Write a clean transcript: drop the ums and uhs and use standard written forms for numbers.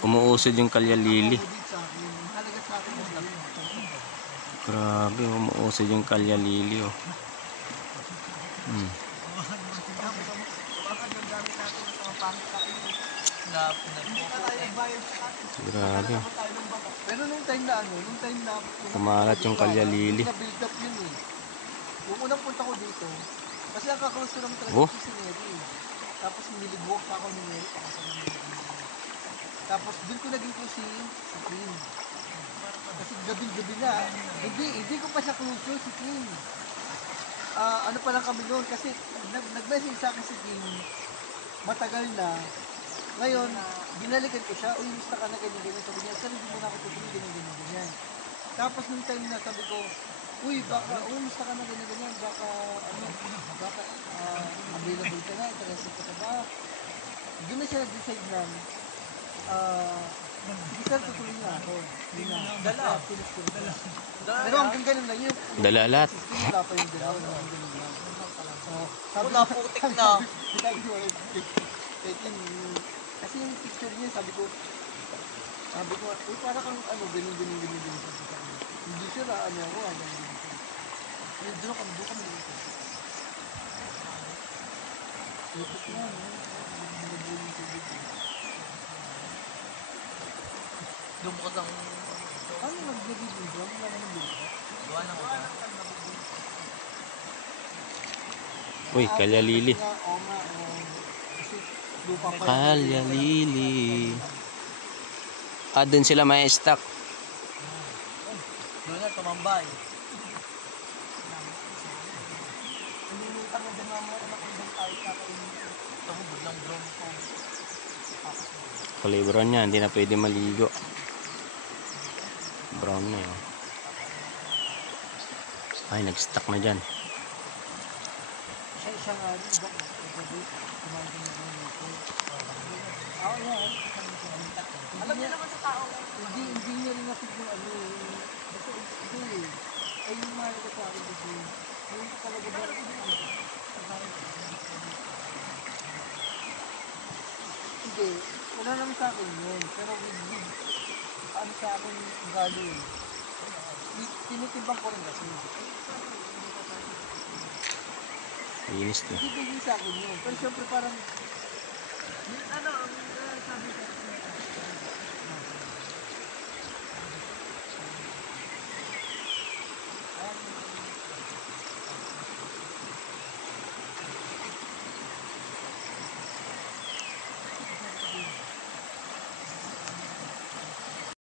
Umuusod yung kalyalili. Halaga sa akin yung laki. Grabe, umuusod yung kalyalili oh. Grabe. Pero nung time na Kumalat yung kalyalili. na-build up yun eh. Yung unang punta ko dito, kasi ang kakauso lang talaga Oh. si Neri. Tapos nilibwalk pa ako ni Neri. Tapos doon ko naging ko si Kim. Kasi gabi-gabi na. Hindi ko pa siya close si Kim. Ano pa lang kami noon kasi nag-message sa akin si Kim. Matagal na. Ngayon, binalikan ko siya. Uy, musta ka na ganyan-ganyan. Sabi niya, sir, hindi mo na ako tutuloy ganyan-ganyan. Tapos nung time na sabi ko, uy, musta ka na ganyan-ganyan. Baka available ka na. Interested ka ba? Doon na siya nag-decide na, sige sir, tutuloy na ako. Dala. Pero hanggang ganun lang yun. Dala lahat. Wala pa yung dalawa. Wala putik na. Kasi yung picture niya, sabi ko, uy, para kang ganun. Hindi siya na, ako, ganun. Doon kami dito. Ipot na, Lumukas ang... ano nag-video? Wala naman dito. Gawa na ko ba? Uy, kalyalili. Kalyalili. Dun sila may stock. Doon na, tumambay. Kulay brown yan, hindi na pwede maligo. Brown na yun. Ay, nag-stock na dyan. Siya nga rin, kumain na dito. Alam niya naman sa tao. Hindi niya rin natin yung hindi. Ay, yung mahalaga sa akin kasi, yung talaga ba, hindi, wala naman sa akin yun, pero ano sa akin value, tinitimbang ko rin kasi. Linis na. Hindi sa akin yun, pero syempre parang,